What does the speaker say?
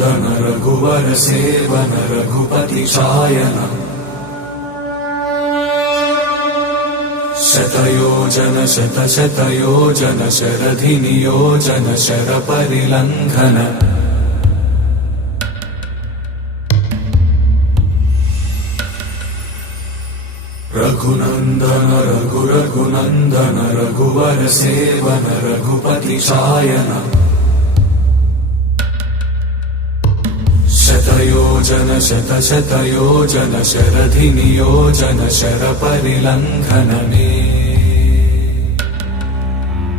Raghunandan रघुवर seven Raghupati Shayan शतयोजन शतशतयोजन शरधिनियोजन शरपरिलङ्घन Raghunandan Raghunandan रघुवर seven Raghupati Shayan शतयोजन शतशतयोजन शरधिनियोजन शरपरिलङ्घन मे